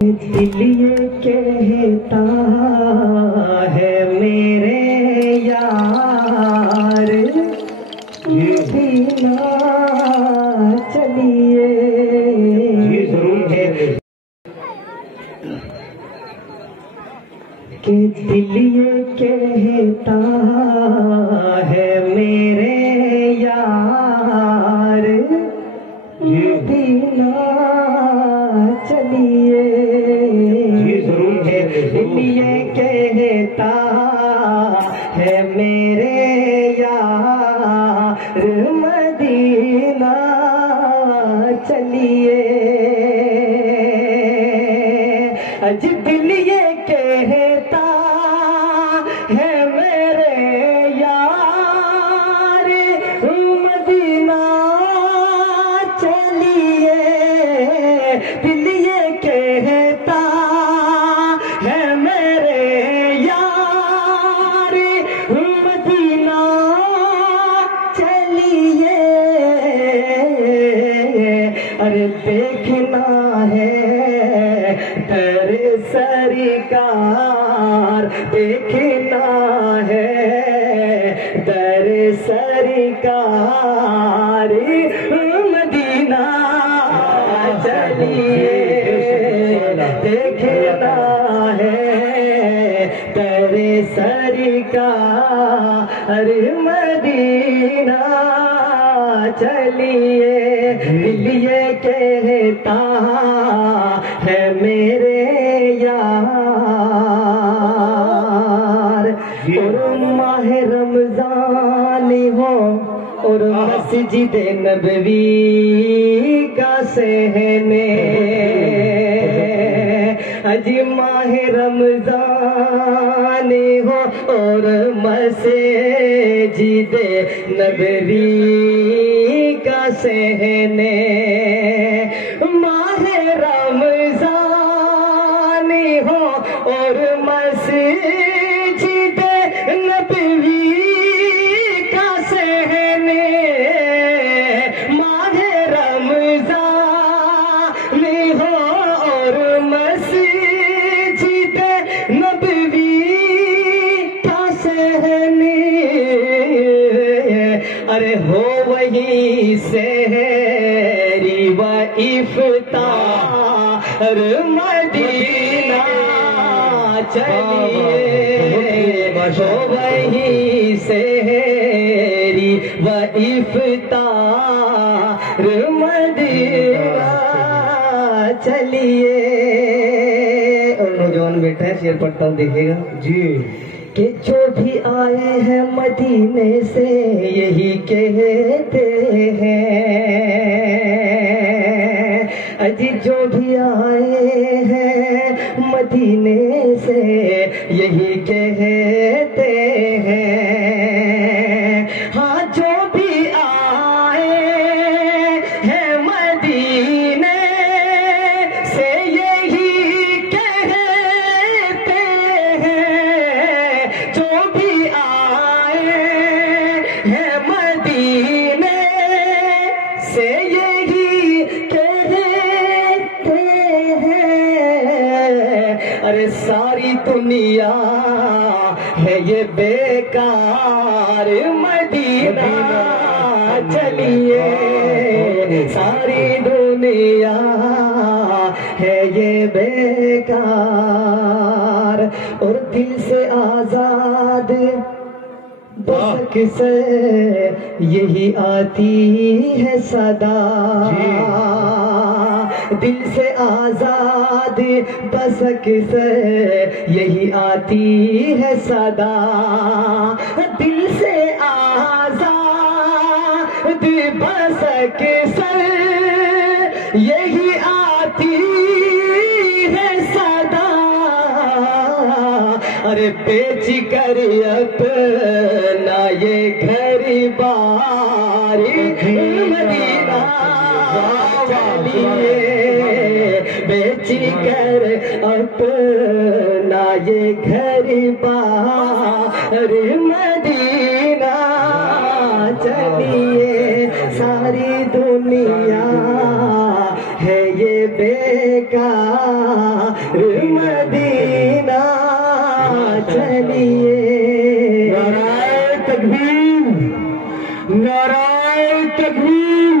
दिल ये कहता है मेरे यार मदीना चलिए। जी जरूर है कि दिल ये कहता है मेरे यार मदीना चलिए। जी जरूर है दिल ये कहता है मेरे यार मदीना चलिए। अज दिल ये कहता है मेरे यार मदीना चलिए। दिल ये कहता है मेरे यार मदीना चलिए। अरे देखना है दर सरकार, देखना है दर सरकार मदीना चलिए। देखना है दर सरकार मदीना चलिए। दिल ये कहता है मेरे यार। और माह रमजान हो और मस्जिद नबवी का सहने। अजी माह रमजान हो और मस्जिद नबवी का सहने। माह रमजान हो और मस्जिद नबवी का सहने। माह रमजान हो और मस्जिद नबवी का सहने। अरे हो वही सहरी व इफ्तार मदीना चलिए। हो वही सहरी व इफ्तार मदीना चलिए। और नौजवान बैठा है, शेर पढ़ता हूँ देखिएगा जी। कि जो भी आए हैं मदीने से यही कहते हैं। अजी जो भी आए हैं मदीने से यही कहते हैं। हाँ जो भी आए हैं मदीने से यही कहते हैं। जो भी आए हैं मदीने से यही कहते हैं। अरे सारी दुनिया है ये बेकार मदीना चलिए। सारी दुनिया है ये बेकार। और दिल से आजाद बसक से यही आती है सदा। दिल से आजाद बसक से यही आती है सदा। दिल से आजाद बसक से यही आती है सदा। अरे बेच कर अपना ये घर बारी मदीना चलिए। बेच कर अपना ये घर बार मदीना चलिए। सारी दुनिया है ये बेकार मदीना चलिए। नाराए तकबीर, नाराए तकबीर,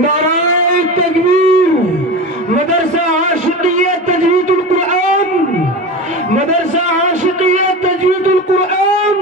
नाराए तकबीर। मदरसा आशिकिया तजवीदुल कुरान, मदरसा आशिकिया तजवीदुल कुरान।